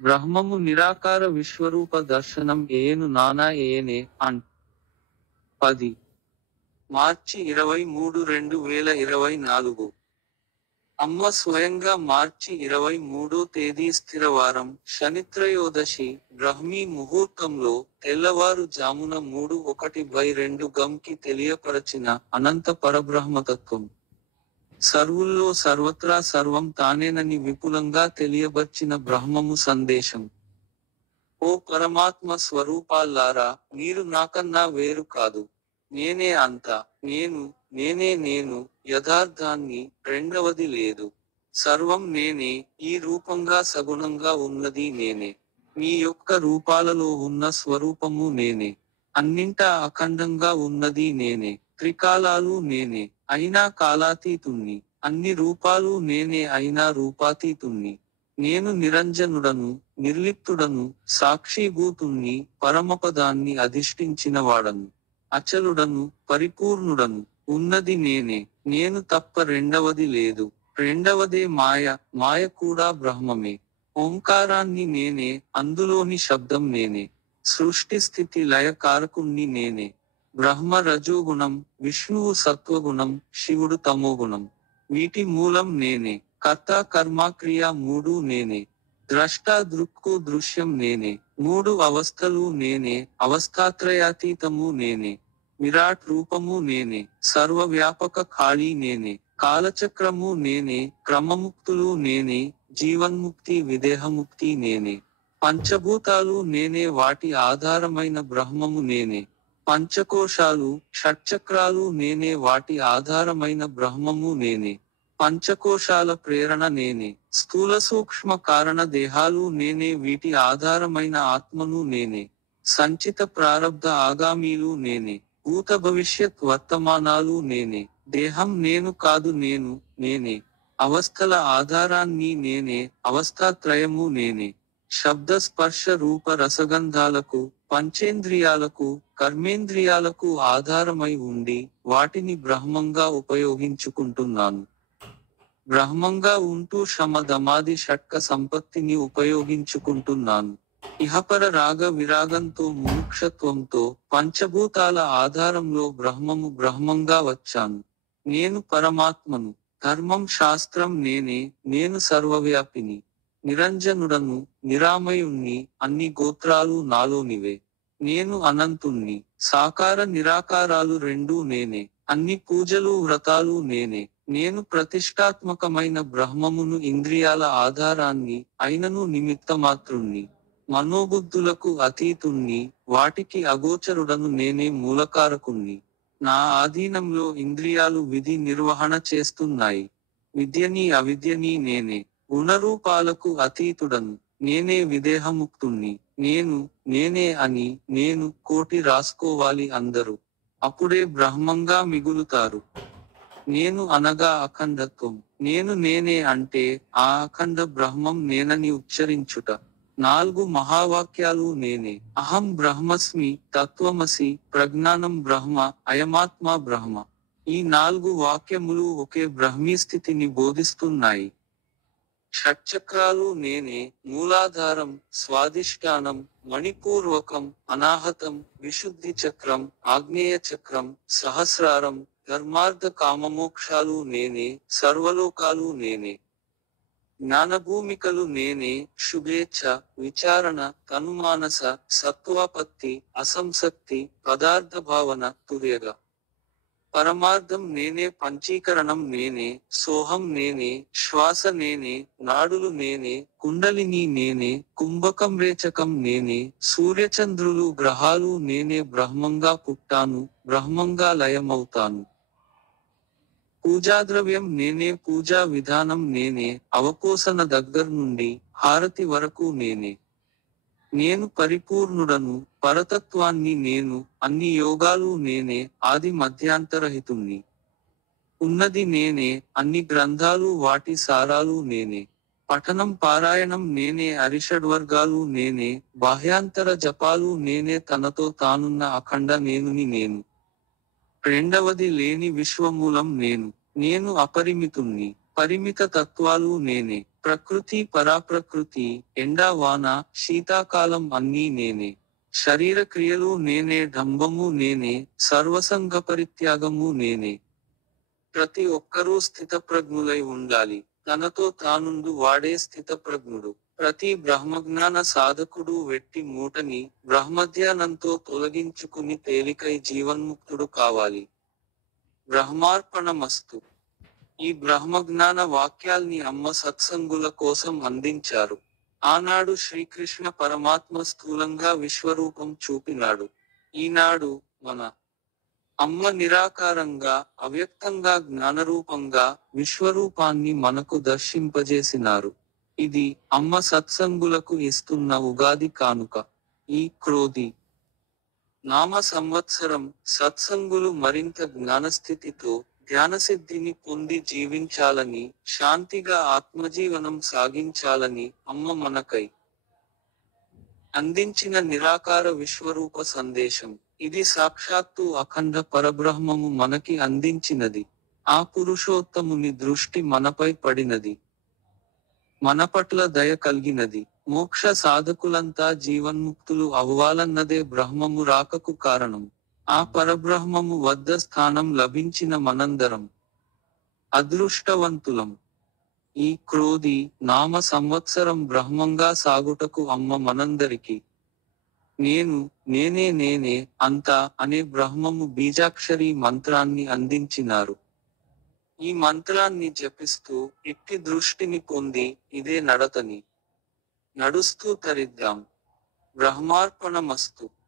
బ్రహ్మము నిరాకార విశ్వరూప దర్శనం ఏయను నానా ఏయనే అన్ 10 మార్చి 23 2024 అమ్మ స్వయంగా మార్చి 23 తేదీ స్థిరవారం శనిత్రయోదశి బ్రహ్మీ ముహూర్తంలో తెల్లవారు జామున 3:1/2 గంకి తెలియపరచిన అనంత పరబ్రహ్మతత్వం సర్వుల్లో సర్వత్రా సర్వం తానేనని విపులంగా తెలియబర్చిన బ్రహ్మము సందేశం. ఓ పరమాత్మ స్వరూపాల్లారా, మీరు నాకన్నా వేరు కాదు. నేనే అంతా. నేను యథార్థాన్ని, రెండవది లేదు. సర్వం నేనే, ఈ రూపంగా సగుణంగా ఉన్నది నేనే. మీ యొక్క రూపాలలో ఉన్న స్వరూపము నేనే. అన్నింటా అఖండంగా ఉన్నది నేనే. త్రికాలాలు నేనే, అయినా కాలాతీతుణ్ణి. అన్ని రూపాలు నేనే అయినా రూపాతీతుణ్ణి. నేను నిరంజనుడను, నిర్లిప్తుడను, సాక్షిభూతుణ్ణి, పరమపదాన్ని అధిష్ఠించినవాడను. అచలుడను, పరిపూర్ణుడను. ఉన్నది నేనే. నేను తప్ప రెండవది లేదు. రెండవదే మాయ, మాయ కూడా బ్రహ్మమే. ఓంకారాన్ని నేనే, అందులోని శబ్దం నేనే. సృష్టి స్థితి లయ కారకుణ్ణి నేనే. బ్రహ్మ రజోగుణం, విష్ణువు సత్వగుణం, శివుడు తమోగుణం. వీటి మూలం నేనే. కర్త కర్మ క్రియ మూడు నేనే. ద్రష్ట దృక్కు దృశ్యం నేనే. మూడు అవస్థలు నేనే. అవస్థాత్రయాతీతము నేనే. విరాట్ రూపము నేనే. సర్వవ్యాపక ఖాళీ నేనే. కాలచక్రము నేనే. క్రమముక్తులు నేనే. జీవన్ముక్తి విదేహముక్తి నేనే. పంచభూతాలు నేనే. వాటి ఆధారమైన బ్రహ్మము నేనే. పంచకోశాలు, షట్చక్రాలు నేనే. వాటి ఆధారమైన బ్రహ్మము నేనే. పంచకోశాల ప్రేరణ నేనే. స్థూల సూక్ష్మ కారణ దేహాలు నేనే. వీటి ఆధారమైన ఆత్మను నేనే. సంచిత ప్రారబ్ధ ఆగామీలు నేనే. భూత భవిష్యత్ వర్తమానాలు నేనే. దేహం నేను కాదు, నేనే. అవస్థల ఆధారాన్ని నేనే. అవస్థాత్రయము నేనే. శబ్ద స్పర్శ రూప రసగంధాలకు, పంచేంద్రియాలకు, కర్మేంద్రియాలకు ఆధారమై ఉండి, వాటిని బ్రహ్మంగా ఉపయోగించుకుంటున్నాను. బ్రహ్మంగా ఉంటూ శమ దమాది షట్క సంపత్తిని ఉపయోగించుకుంటున్నాను. ఇహపర రాగ విరాగంతో ముముక్షత్వంతో పంచభూతాల ఆధారంలో బ్రహ్మంగా వచ్చాను. నేను పరమాత్మను. ధర్మం శాస్త్రం నేనే. నేను సర్వవ్యాపిని. నిరంజనుడను, నిరామయుణ్ణి. అన్ని గోత్రాలు నాలోనివే. నేను అనంతుణ్ణి. సాకార నిరాకారాలు రెండూ నేనే. అన్ని పూజలు వ్రతాలు నేనే. నేను ప్రతిష్టాత్మకమైన బ్రహ్మమును, ఇంద్రియాల ఆధారాన్ని, అయినను నిమిత్తమాత్రుణ్ణి. మనోబుద్ధులకు అతీతుణ్ణి. వాటికి అగోచరుడను నేనే. మూలకారకుణ్ణి. నా ఆధీనంలో ఇంద్రియాలు విధి నిర్వహణ చేస్తున్నాయి. విద్యని అవిద్యని నేనే. గుణరూపాలకు అతీతుడను. నేనే విదేహముక్తుణ్ణి. నేనే అని కోటి రాసుకోవాలి అందరూ. అప్పుడే బ్రహ్మంగా మిగులుతారు. నేను అనగా అఖండత్వం. నేనే అంటే ఆ అఖండ బ్రహ్మం నేనని ఉచ్చరించుట. 4 మహావాక్యాలు నేనే. అహం బ్రహ్మస్మి, తత్వమసి, ప్రజ్ఞానం బ్రహ్మ, అయమాత్మా బ్రహ్మ. ఈ 4 వాక్యములు ఒకే బ్రహ్మీస్థితిని బోధిస్తున్నాయి. షట్చక్రాలు నేనే. మూలాధారం, స్వాదిష్టానం, మణిపూర్వకం, అనాహతం, విశుద్ధి చక్రం, ఆగ్నేయ చక్రం, సహస్రారం, ధర్మార్థ కామమోక్షాలు నేనే. సర్వలోకాలు నేనే. జ్ఞానభూమికలు నేనే. శుభేచ్ఛ, విచారణ, తనుమానస, సత్వాపత్తి, అసంసక్తి, పదార్థ భావన, తుర్యగ. పరమార్థం నేనే. పంచీకరణం నేనే. సోహం నేనే. శ్వాస నేనే. నాడులు నేనే. కుండలిని నేనే. కుంభకం రేచకం నేనే. సూర్యచంద్రులు గ్రహాలు నేనే. బ్రహ్మంగా పుట్టాను, బ్రహ్మంగా లయమవుతాను. పూజాద్రవ్యం నేనే. పూజా విధానం నేనే. అవపోసన దగ్గర్నుండి హారతి వరకు నేనే. నేను పరిపూర్ణుడను, పరతత్వాన్ని నేను. అన్ని యోగాలు నేనే. ఆది మధ్యాంతరహితుణ్ణి. ఉన్నది నేనే. అన్ని గ్రంథాలు వాటి సారాలు నేనే. పఠనం పారాయణం నేనే. అరిషడ్వర్గాలు నేనే. బాహ్యాంతర జపాలు నేనే. తనతో తానున్న అఖండ నేనుని నేను. రెండవది లేని విశ్వమూలం నేను. నేను అపరిమితుణ్ణి. పరిమిత తత్వాలు నేనే. ప్రకృతి పరాప్రకృతి, ఎండా వాన, శీతాకాలం అన్నీ నేనే. శరీర క్రియలు నేనే, డంబము నేనే, సర్వసంగ పరిత్యాగము నేనే. ప్రతి ఒక్కరూ స్థితప్రజ్ఞులై ఉండాలి. తనతో తానుండు వాడే స్థితప్రజ్ఞుడు. ప్రతి బ్రహ్మజ్ఞాన సాధకుడు వెట్టి మూటని బ్రహ్మధ్యానంతో తొలగించుకుని తేలికై జీవన్ముక్తుడు కావాలి. బ్రహ్మార్పణమస్తు. ఈ బ్రహ్మజ్ఞాన వాక్యాల్ని అమ్మ సత్సంగుల కోసం అందించారు. ఆనాడు శ్రీకృష్ణ పరమాత్మ స్థూలంగా విశ్వరూపం చూపినాడు. ఈనాడు మన అమ్మ నిరాకారంగా, అవ్యక్తంగా జ్ఞానరూపంగా విశ్వరూపాన్ని మనకు దర్శింపజేసినారు. ఇది అమ్మ సత్సంగులకు ఇస్తున్న ఉగాది కానుక. ఈ క్రోధి నామ సంవత్సరం సత్సంగులు మరింత జ్ఞానస్థితితో ధ్యానసిద్ధిని పొంది జీవించాలని, శాంతిగా ఆత్మజీవనం సాగించాలని అమ్మ మనకై అందించిన నిరాకార విశ్వరూప సందేశం. ఇది సాక్షాత్తు అఖండ పరబ్రహ్మము మనకి అందించినది. ఆ పురుషోత్తముని దృష్టి మనపై పడినది. మన పట్ల దయ కలిగినది. మోక్ష సాధకులంతా జీవన్ముక్తులు అవ్వాలన్నదే బ్రహ్మము రాకకు కారణం. ఆ పరబ్రహ్మము వద్ద స్థానం లభించిన మనందరం అదృష్టవంతులం. ఈ క్రోధి నామ సంవత్సరం బ్రహ్మంగా సాగుటకు అమ్మ మనందరికి నేను, నేనే నేనే అంతా అనే బ్రహ్మము బీజాక్షరి మంత్రాన్ని అందించినారు. ఈ మంత్రాన్ని జపిస్తూ ఇట్టి దృష్టిని పొంది ఇదే నడతని నడుస్తూ తరిద్దాం. బ్రహ్మార్పణమస్తు.